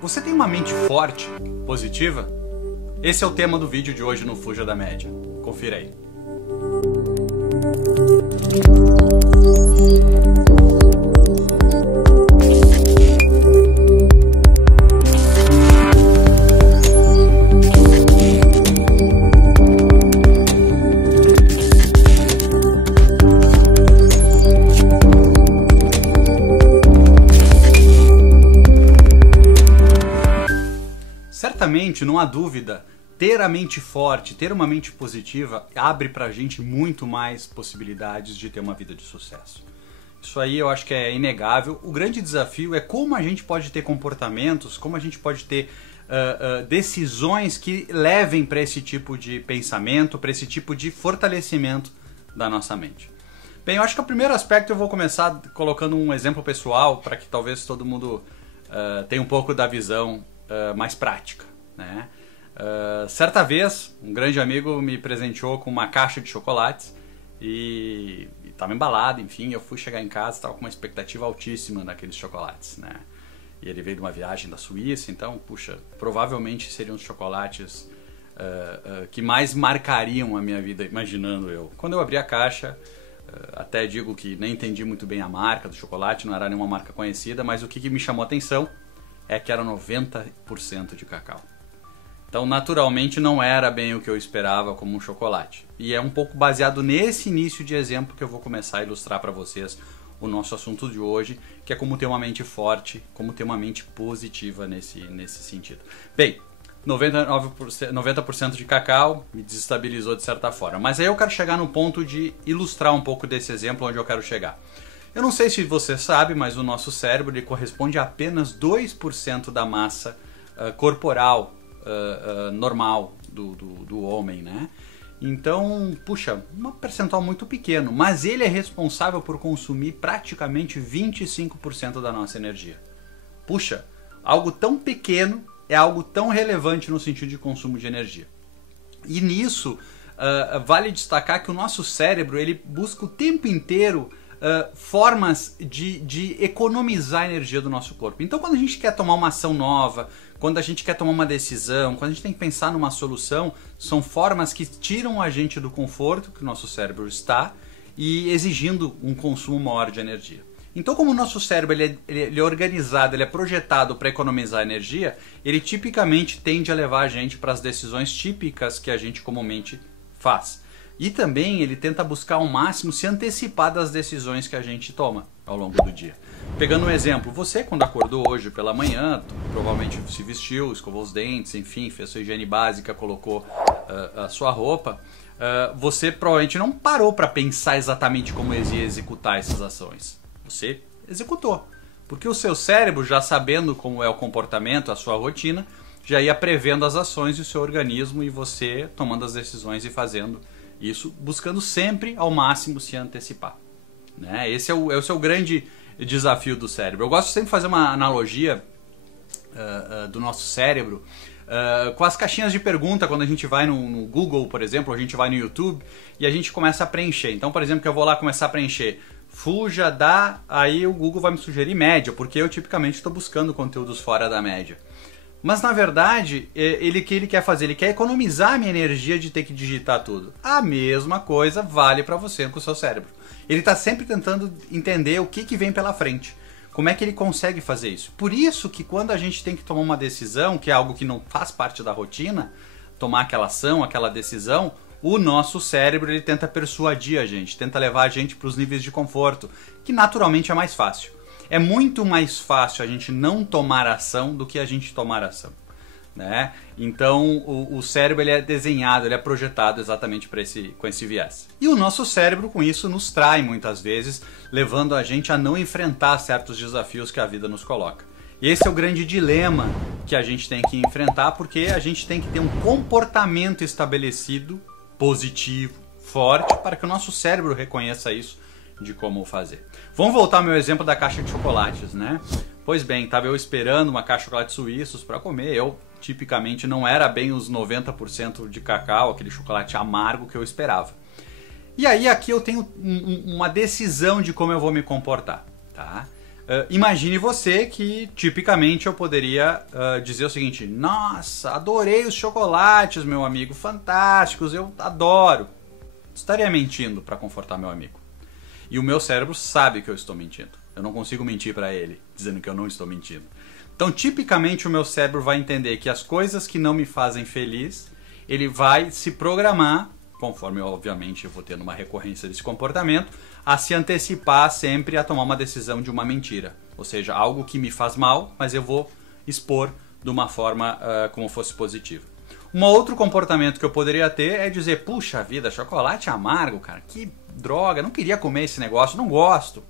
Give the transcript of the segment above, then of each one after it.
Você tem uma mente forte, positiva? Esse é o tema do vídeo de hoje no Fuja da Média. Confira aí. Certamente, não há dúvida, ter a mente forte, ter uma mente positiva, abre pra gente muito mais possibilidades de ter uma vida de sucesso. Isso aí eu acho que é inegável. O grande desafio é como a gente pode ter comportamentos, como a gente pode ter decisões que levem para esse tipo de pensamento, para esse tipo de fortalecimento da nossa mente. Bem, eu acho que o primeiro aspecto eu vou começar colocando um exemplo pessoal para que talvez todo mundo tenha um pouco da visão mais prática, né? Certa vez, um grande amigo me presenteou com uma caixa de chocolates e estava embalado, enfim, eu fui chegar em casa, estava com uma expectativa altíssima naqueles chocolates, né? E ele veio de uma viagem da Suíça, então, puxa, provavelmente seriam os chocolates que mais marcariam a minha vida, imaginando eu. Quando eu abri a caixa, até digo que nem entendi muito bem a marca do chocolate, não era nenhuma marca conhecida, mas o que me chamou a atenção é que era 90% de cacau. Então, naturalmente, não era bem o que eu esperava como um chocolate. E é um pouco baseado nesse início de exemplo que eu vou começar a ilustrar para vocês o nosso assunto de hoje, que é como ter uma mente forte, como ter uma mente positiva nesse sentido. Bem, 90% de cacau me desestabilizou de certa forma. Mas aí eu quero chegar no ponto de ilustrar um pouco desse exemplo onde eu quero chegar. Eu não sei se você sabe, mas o nosso cérebro ele corresponde a apenas 2% da massa corporal normal do homem, né? Então, puxa, um percentual muito pequeno, mas ele é responsável por consumir praticamente 25% da nossa energia. Puxa, algo tão pequeno é algo tão relevante no sentido de consumo de energia. E nisso, vale destacar que o nosso cérebro ele busca o tempo inteiro formas de economizar a energia do nosso corpo. Então, quando a gente quer tomar uma ação nova, quando a gente quer tomar uma decisão, quando a gente tem que pensar numa solução, são formas que tiram a gente do conforto que o nosso cérebro está e exigindo um consumo maior de energia. Então, como o nosso cérebro ele é organizado, ele é projetado para economizar energia, ele tipicamente tende a levar a gente para as decisões típicas que a gente comumente faz. E também ele tenta buscar ao máximo se antecipar das decisões que a gente toma ao longo do dia. Pegando um exemplo, você quando acordou hoje pela manhã, provavelmente se vestiu, escovou os dentes, enfim, fez sua higiene básica, colocou a sua roupa, você provavelmente não parou para pensar exatamente como ia executar essas ações. Você executou, porque o seu cérebro, já sabendo como é o comportamento, a sua rotina, já ia prevendo as ações do seu organismo e você tomando as decisões e fazendo isso, buscando sempre ao máximo se antecipar, né? Esse é o seu grande desafio do cérebro. Eu gosto sempre de fazer uma analogia do nosso cérebro com as caixinhas de pergunta quando a gente vai no Google, por exemplo, ou a gente vai no YouTube e a gente começa a preencher. Então, por exemplo, que eu vou lá começar a preencher fuja da... Aí o Google vai me sugerir média, porque eu tipicamente estou buscando conteúdos fora da média. Mas na verdade, o que ele quer fazer? Ele quer economizar a minha energia de ter que digitar tudo. A mesma coisa vale para você com o seu cérebro. Ele está sempre tentando entender o que vem pela frente. Como é que ele consegue fazer isso? Por isso que quando a gente tem que tomar uma decisão, que é algo que não faz parte da rotina, tomar aquela ação, aquela decisão, o nosso cérebro ele tenta persuadir a gente, tenta levar a gente para os níveis de conforto, que naturalmente é mais fácil. É muito mais fácil a gente não tomar ação do que a gente tomar ação, né? Então o cérebro ele é desenhado, ele é projetado exatamente com esse viés. E o nosso cérebro com isso nos trai muitas vezes, levando a gente a não enfrentar certos desafios que a vida nos coloca. E esse é o grande dilema que a gente tem que enfrentar, porque a gente tem que ter um comportamento estabelecido, positivo, forte, para que o nosso cérebro reconheça isso de como fazer. Vamos voltar ao meu exemplo da caixa de chocolates, né? Pois bem, estava eu esperando uma caixa de chocolates suíços para comer. Eu, tipicamente, não era bem os 90% de cacau, aquele chocolate amargo que eu esperava. E aí, aqui eu tenho uma decisão de como eu vou me comportar, tá? Imagine você que, tipicamente, eu poderia dizer o seguinte: nossa, adorei os chocolates, meu amigo, fantásticos, eu adoro. Estaria mentindo para confortar meu amigo. E o meu cérebro sabe que eu estou mentindo. Eu não consigo mentir para ele, dizendo que eu não estou mentindo. Então, tipicamente, o meu cérebro vai entender que as coisas que não me fazem feliz, ele vai se programar, conforme, obviamente, eu vou tendo uma recorrência desse comportamento, a se antecipar sempre a tomar uma decisão de uma mentira. Ou seja, algo que me faz mal, mas eu vou expor de uma forma como fosse positiva. Um outro comportamento que eu poderia ter é dizer: puxa vida, chocolate amargo, cara, que droga, não queria comer esse negócio, não gosto.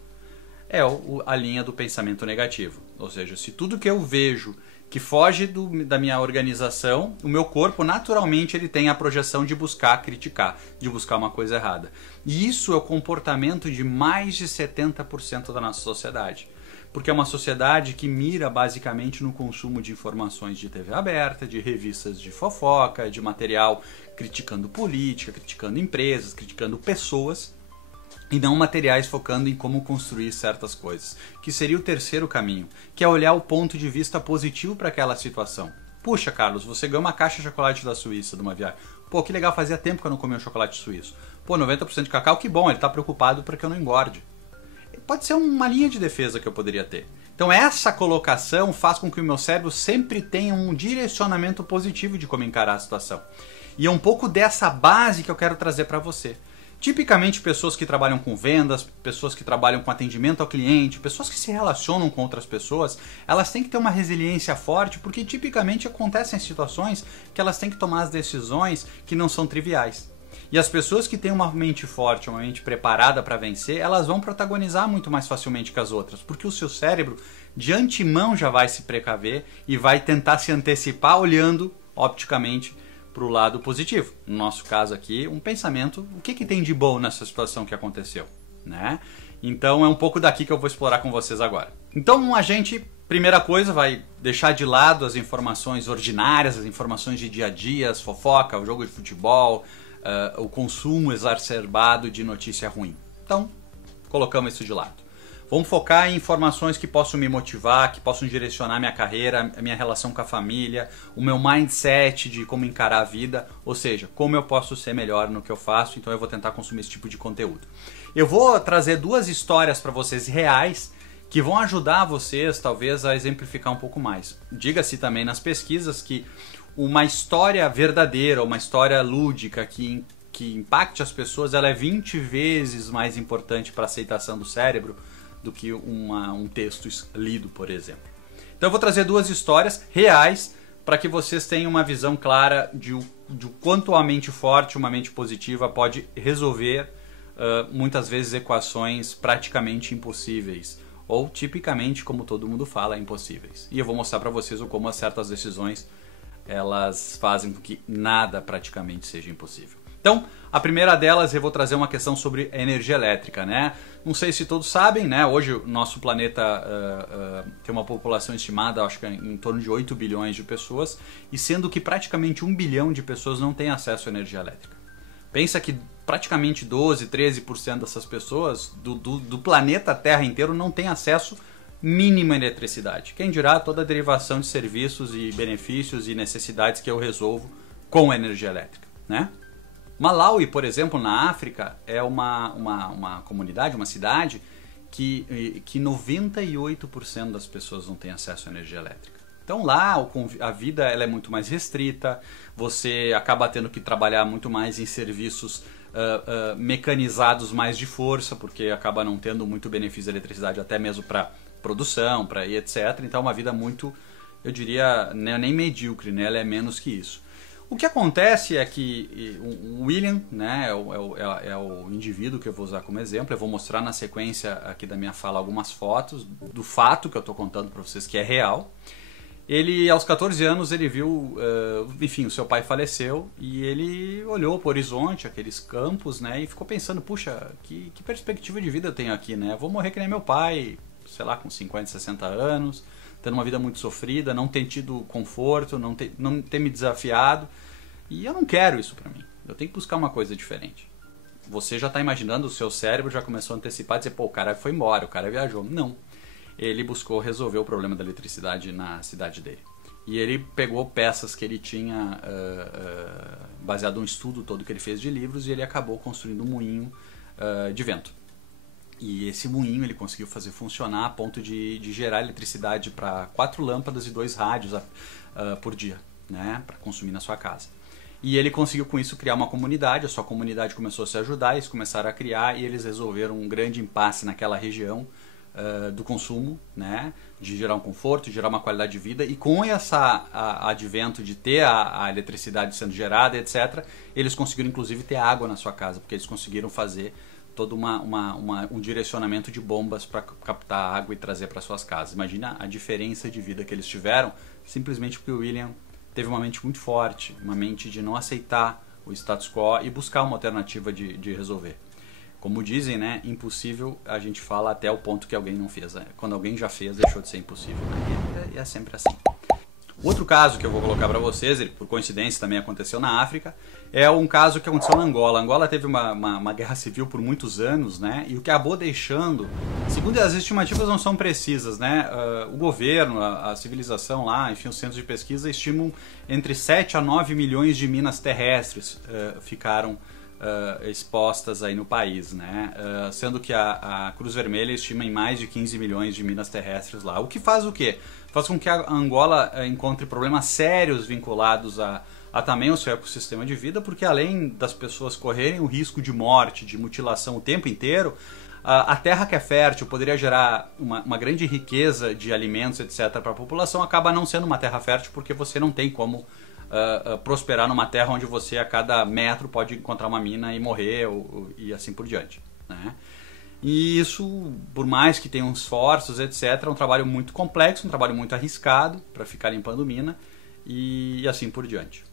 É a linha do pensamento negativo. Ou seja, se tudo que eu vejo que foge da minha organização, o meu corpo naturalmente ele tem a projeção de buscar criticar, de buscar uma coisa errada. E isso é o comportamento de mais de 70% da nossa sociedade. Porque é uma sociedade que mira basicamente no consumo de informações de TV aberta, de revistas de fofoca, de material criticando política, criticando empresas, criticando pessoas, e não materiais focando em como construir certas coisas, que seria o terceiro caminho, que é olhar o ponto de vista positivo para aquela situação. Puxa, Carlos, você ganhou uma caixa de chocolate da Suíça de uma viagem. Pô, que legal, fazia tempo que eu não comia um chocolate suíço. Pô, 90% de cacau, que bom, ele está preocupado para que eu não engorde. Pode ser uma linha de defesa que eu poderia ter. Então essa colocação faz com que o meu cérebro sempre tenha um direcionamento positivo de como encarar a situação. E é um pouco dessa base que eu quero trazer para você. Tipicamente pessoas que trabalham com vendas, pessoas que trabalham com atendimento ao cliente, pessoas que se relacionam com outras pessoas, elas têm que ter uma resiliência forte, porque tipicamente acontecem situações que elas têm que tomar as decisões que não são triviais. E as pessoas que têm uma mente forte, uma mente preparada para vencer, elas vão protagonizar muito mais facilmente que as outras, porque o seu cérebro de antemão já vai se precaver e vai tentar se antecipar olhando opticamente para o lado positivo. No nosso caso aqui, um pensamento, o que tem de bom nessa situação que aconteceu, né? Então é um pouco daqui que eu vou explorar com vocês agora. Então a gente, primeira coisa, vai deixar de lado as informações ordinárias, as informações de dia a dia, as fofoca, o jogo de futebol, o consumo exacerbado de notícia ruim. Então, colocamos isso de lado. Vamos focar em informações que possam me motivar, que possam direcionar minha carreira, a minha relação com a família, o meu mindset de como encarar a vida, ou seja, como eu posso ser melhor no que eu faço. Então eu vou tentar consumir esse tipo de conteúdo. Eu vou trazer duas histórias para vocês reais que vão ajudar vocês talvez a exemplificar um pouco mais. Diga-se também nas pesquisas que uma história verdadeira, uma história lúdica que impacte as pessoas, ela é 20 vezes mais importante para a aceitação do cérebro do que um texto lido, por exemplo. Então eu vou trazer duas histórias reais para que vocês tenham uma visão clara de quanto a mente forte, uma mente positiva pode resolver muitas vezes equações praticamente impossíveis, ou tipicamente, como todo mundo fala, impossíveis. E eu vou mostrar para vocês como certas decisões elas fazem com que nada praticamente seja impossível. Então, a primeira delas eu vou trazer uma questão sobre energia elétrica, né? Não sei se todos sabem, né? Hoje o nosso planeta tem uma população estimada, acho que em torno de 8 bilhões de pessoas, e sendo que praticamente 1 bilhão de pessoas não têm acesso à energia elétrica. Pensa que praticamente 12, 13% dessas pessoas do planeta Terra inteiro não tem acesso mínimo à eletricidade. Quem dirá toda a derivação de serviços e benefícios e necessidades que eu resolvo com a energia elétrica, né? Malawi, por exemplo, na África, é uma comunidade, uma cidade que 98% das pessoas não têm acesso à energia elétrica. Então lá a vida ela é muito mais restrita, você acaba tendo que trabalhar muito mais em serviços mecanizados mais de força, porque acaba não tendo muito benefício da eletricidade, até mesmo para produção, para etc. Então é uma vida muito, eu diria, nem medíocre, né? Ela é menos que isso. O que acontece é que o William, né, é o indivíduo que eu vou usar como exemplo. Eu vou mostrar na sequência aqui da minha fala algumas fotos do fato que eu estou contando para vocês, que é real. Ele, aos 14 anos, ele viu, enfim, o seu pai faleceu e ele olhou para o horizonte, aqueles campos, né, e ficou pensando, puxa, que perspectiva de vida eu tenho aqui, né? Eu vou morrer que nem meu pai, sei lá, com 50, 60 anos, tendo uma vida muito sofrida, não ter tido conforto, não ter me desafiado. E eu não quero isso pra mim. Eu tenho que buscar uma coisa diferente. Você já está imaginando, o seu cérebro já começou a antecipar, dizer, pô, o cara foi embora, o cara viajou. Não. ele buscou resolver o problema da eletricidade na cidade dele. E ele pegou peças que ele tinha, baseado no estudo todo que ele fez de livros, e ele acabou construindo um moinho de vento. E esse moinho ele conseguiu fazer funcionar a ponto de gerar eletricidade para 4 lâmpadas e 2 rádios por dia, né, para consumir na sua casa. E ele conseguiu com isso criar uma comunidade, a sua comunidade começou a se ajudar, eles começaram a criar e eles resolveram um grande impasse naquela região do consumo, né, de gerar um conforto, de gerar uma qualidade de vida, e com esse advento de ter a eletricidade sendo gerada, etc., eles conseguiram inclusive ter água na sua casa, porque eles conseguiram fazer todo um direcionamento de bombas para captar água e trazer para suas casas. Imagina a diferença de vida que eles tiveram, simplesmente porque o William teve uma mente muito forte, uma mente de não aceitar o status quo e buscar uma alternativa de resolver. Como dizem, né, impossível a gente fala até o ponto que alguém não fez. Né? Quando alguém já fez, deixou de ser impossível. Né? E é sempre assim. Outro caso que eu vou colocar para vocês, ele por coincidência também aconteceu na África, é um caso que aconteceu na Angola. A Angola teve uma guerra civil por muitos anos, né? E o que acabou deixando, segundo as estimativas não são precisas, né? O governo, a civilização lá, enfim, os centros de pesquisa estimam entre 7 a 9 milhões de minas terrestres ficaram expostas aí no país, né? Sendo que a Cruz Vermelha estima em mais de 15 milhões de minas terrestres lá. O que faz o quê? Faz com que a Angola encontre problemas sérios vinculados a também o seu ecossistema de vida, porque além das pessoas correrem o risco de morte, de mutilação o tempo inteiro, a terra que é fértil poderia gerar uma grande riqueza de alimentos, etc., para a população, acaba não sendo uma terra fértil porque você não tem como prosperar numa terra onde você a cada metro pode encontrar uma mina e morrer e assim por diante, né? E isso, por mais que tenham esforços, etc., é um trabalho muito complexo, um trabalho muito arriscado para ficar limpando mina e assim por diante.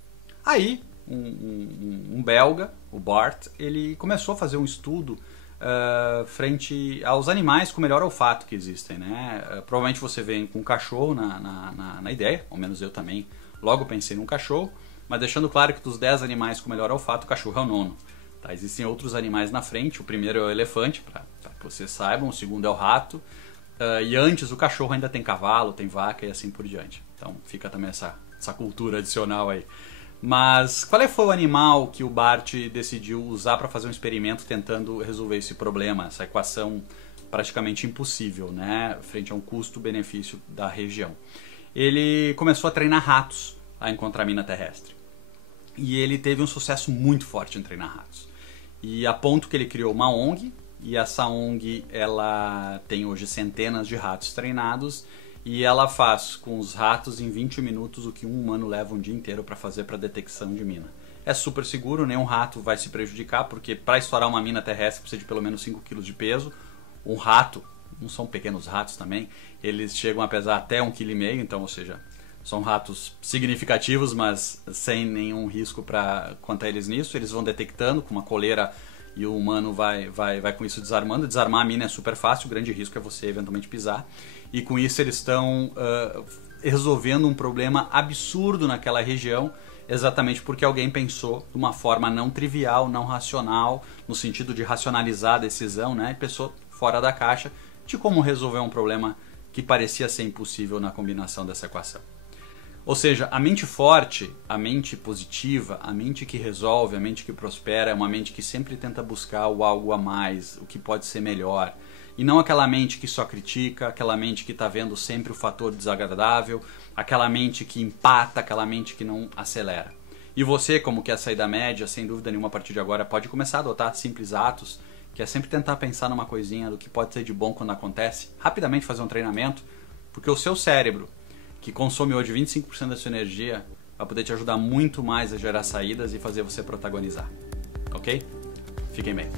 Aí, um belga, o Bart, ele começou a fazer um estudo frente aos animais com melhor olfato que existem, né? Provavelmente você vem com um cachorro na ideia, ao menos eu também logo pensei num cachorro, mas deixando claro que dos 10 animais com melhor olfato, o cachorro é o 9º. Tá? Existem outros animais na frente, o primeiro é o elefante, para que vocês saibam, o segundo é o rato, e antes o cachorro ainda tem cavalo, tem vaca e assim por diante. Então fica também essa cultura adicional aí. Mas qual foi o animal que o Bart decidiu usar para fazer um experimento tentando resolver esse problema, essa equação praticamente impossível, né, frente a um custo-benefício da região? Ele começou a treinar ratos a encontrar mina terrestre. E ele teve um sucesso muito forte em treinar ratos. E a ponto que ele criou uma ONG, e essa ONG ela tem hoje centenas de ratos treinados, e ela faz com os ratos em 20 minutos o que um humano leva um dia inteiro para fazer para detecção de mina. É super seguro, nenhum rato vai se prejudicar, porque para estourar uma mina terrestre precisa de pelo menos 5 kg de peso. Um rato, não são pequenos ratos também, eles chegam a pesar até 1,5 kg, então, ou seja, são ratos significativos, mas sem nenhum risco quanto a eles nisso. Eles vão detectando com uma coleira e o humano vai com isso desarmando. Desarmar a mina é super fácil, o grande risco é você eventualmente pisar. E com isso eles estão resolvendo um problema absurdo naquela região, exatamente porque alguém pensou de uma forma não trivial, não racional, no sentido de racionalizar a decisão, né? E pensou fora da caixa de como resolver um problema que parecia ser impossível na combinação dessa equação. Ou seja, a mente forte, a mente positiva, a mente que resolve, a mente que prospera, é uma mente que sempre tenta buscar o algo a mais, o que pode ser melhor. E não aquela mente que só critica, aquela mente que está vendo sempre o fator desagradável, aquela mente que empata, aquela mente que não acelera. E você, como quer sair da média, sem dúvida nenhuma, a partir de agora, pode começar a adotar simples atos, que é sempre tentar pensar numa coisinha do que pode ser de bom quando acontece, rapidamente fazer um treinamento, porque o seu cérebro, que consome hoje 25% da sua energia, vai poder te ajudar muito mais a gerar saídas e fazer você protagonizar. Ok? Fiquem bem.